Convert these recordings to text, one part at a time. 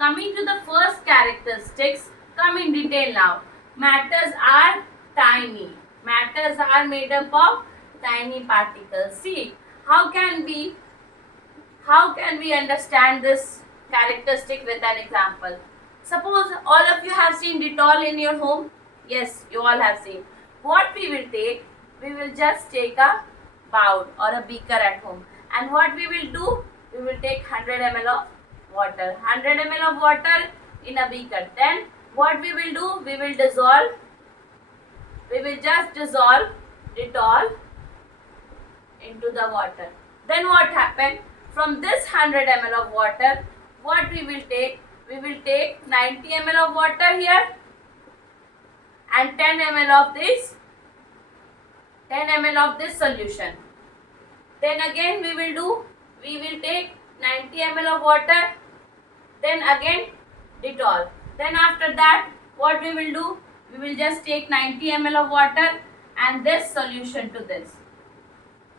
Coming to the first characteristics, come in detail now. Matters are tiny. Matters are made up of tiny particles. See, how can we understand this characteristic with an example? Suppose all of you have seen Dettol in your home. Yes, you all have seen. What we will take, we will just take a bowl or a beaker at home. And what we will do, we will take 100 ml of water. 100 ml of water in a beaker. Then what we will do, we will just dissolve Dettol into the water. Then what happened? From this 100 ml of water, what we will take? We will take 90 ml of water here and 10 ml of this solution. Then again we will take 90 ml of water, then again Dettol. Then after that, what we will do? We will just take 90 ml of water and this solution to this.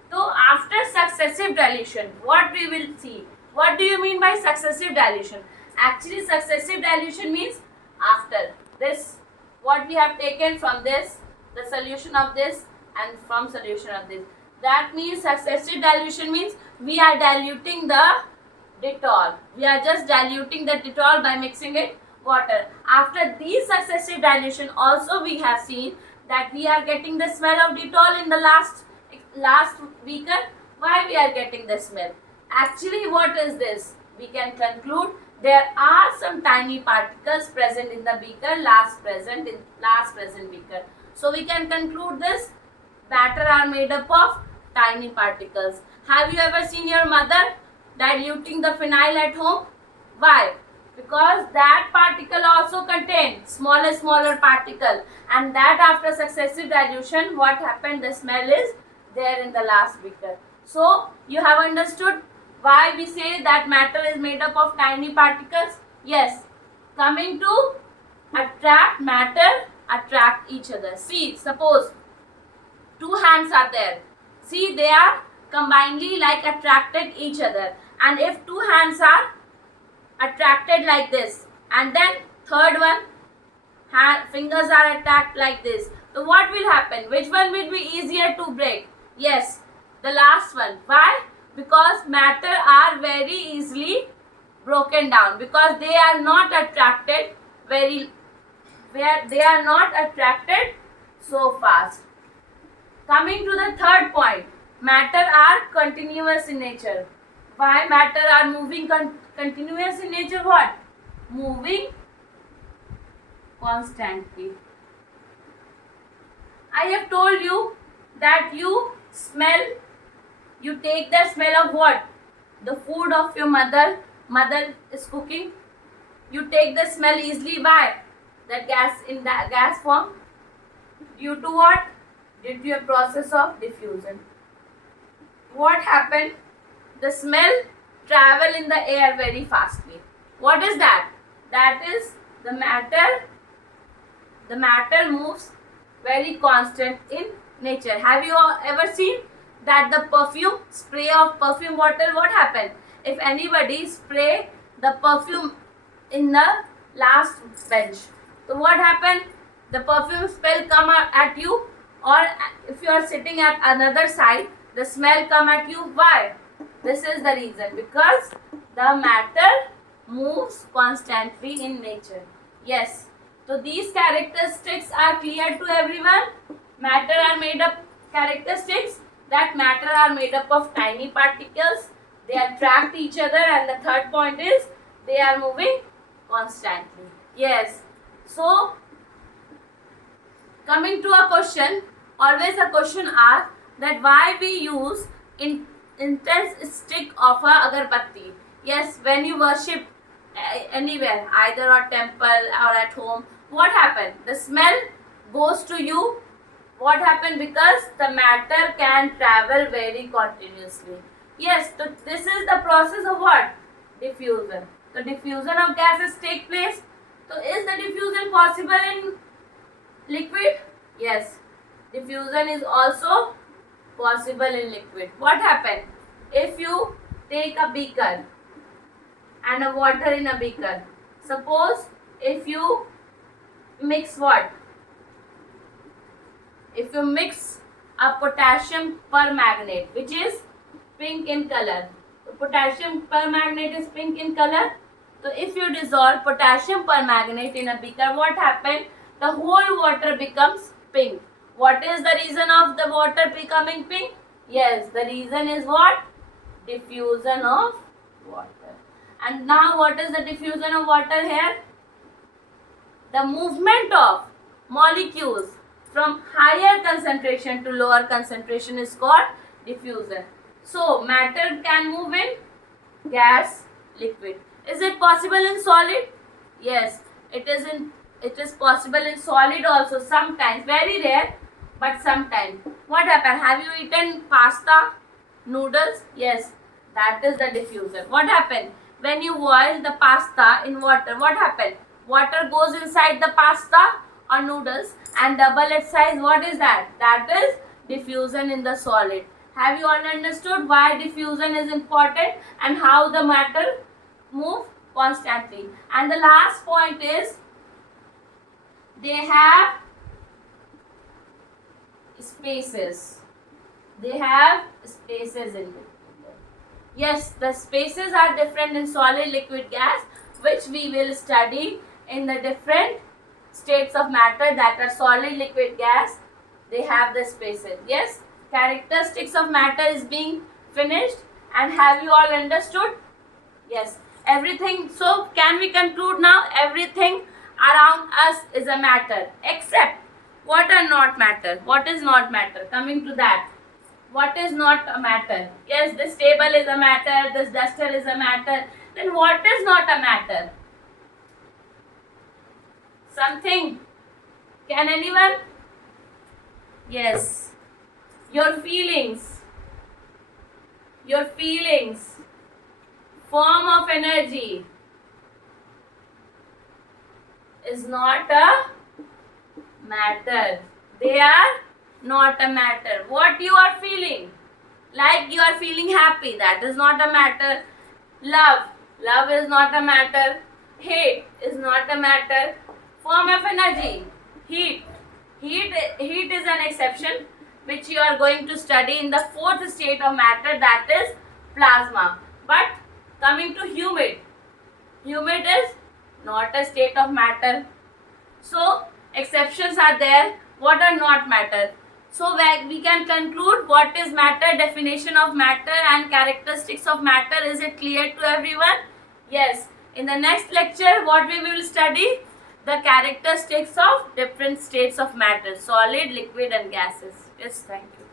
So after successive dilution, what we will see? What do you mean by successive dilution? Actually, successive dilution means after this, what we have taken from this, the solution of this, and from solution of this. That means successive dilution means we are diluting the Dettol. We are just diluting the Dettol by mixing it water. After these successive dilution, also we have seen that we are getting the smell of Dettol in the last beaker. Why we are getting the smell? Actually, what is this? We can conclude there are some tiny particles present in the beaker, last present beaker. So we can conclude this batter are made up of tiny particles. Have you ever seen your mother diluting the phenyl at home? Why? Because that particle also contains smaller particle, and that after successive dilution, what happened? The smell is there in the last beaker. So you have understood why we say that matter is made up of tiny particles? Yes. Coming to attract, matter attract each other. See, suppose two hands are there. See, they are combinedly like attracted each other. And if two hands are attracted like this, and then third one, fingers are attacked like this. So what will happen? Which one will be easier to break? Yes, the last one. Why? Because matter are very easily broken down, because they are not attracted so fast. Coming to the third point, matter are continuous in nature. Why matter are moving continuous in nature? What? Moving constantly. I have told you that you take the smell of what? The food of your mother. Mother is cooking. You take the smell easily. Why? The gas form. Due to what? Due to a process of diffusion. What happened? The smell travel in the air very fastly. What is that? That is the matter. The matter moves very constant in nature. Have you ever seen that the spray of perfume bottle? What happened? If anybody spray the perfume in the last bench, so what happened? The perfume smell come at you, or if you are sitting at another side, the smell come at you. Why? This is the reason, because the matter moves constantly in nature. Yes. So these characteristics are clear to everyone. Matter are made up characteristics, that matter are made up of tiny particles. They attract each other, and the third point is they are moving constantly. Yes. So coming to a question, always a question asked that why we use intense stick of a agarbatti. Yes, when you worship anywhere, either at temple or at home, what happened? The smell goes to you. What happened? Because the matter can travel very continuously. Yes, so this is the process of what? Diffusion. The diffusion of gases take place. So is the diffusion possible in liquid? Yes. Diffusion is also possible in liquid. What happened? If you take a beaker and a water in a beaker, Suppose if you mix what? If you mix a potassium permanganate, which is pink in color. So potassium permanganate is pink in color. So if you dissolve potassium permanganate in a beaker, what happens? The whole water becomes pink. What is the reason of the water becoming pink? Yes, the reason is what? Diffusion of water. And now what is the diffusion of water here? The movement of molecules from higher concentration to lower concentration is called diffusion. So matter can move in gas, liquid. Is it possible in solid? Yes, it is possible in solid also sometimes, very rare, but sometimes. What happened? Have you eaten pasta, noodles? Yes, that is the diffusion. What happened? When you boil the pasta in water, what happened? Water goes inside the pasta or noodles and double its size. What is that? That is diffusion in the solid. Have you all understood why diffusion is important and how the matter move constantly? And the last point is they have spaces. They have spaces in it. Yes, the spaces are different in solid, liquid, gas, which we will study in the different states of matter that are solid, liquid, gas. They have the spaces. Yes, characteristics of matter is being finished. And have you all understood? Yes, everything. So can we conclude now? Everything around us is a matter, except what are not matter. What is not matter? Coming to that. What is not a matter? Yes, this table is a matter, this duster is a matter. Then what is not a matter? Something. Can anyone? Yes. Your feelings. Your feelings. Form of energy is not a matter. They are not a matter. What you are feeling, like you are feeling happy, that is not a matter. Love is not a matter. Hate is not a matter. Form of energy, heat is an exception which you are going to study in the fourth state of matter, that is plasma. But coming to humid is not a state of matter. So exceptions are there. What are not matter? So we can conclude what is matter, definition of matter and characteristics of matter. Is it clear to everyone? Yes. In the next lecture, what we will study? The characteristics of different states of matter, solid, liquid and gases. Yes, thank you.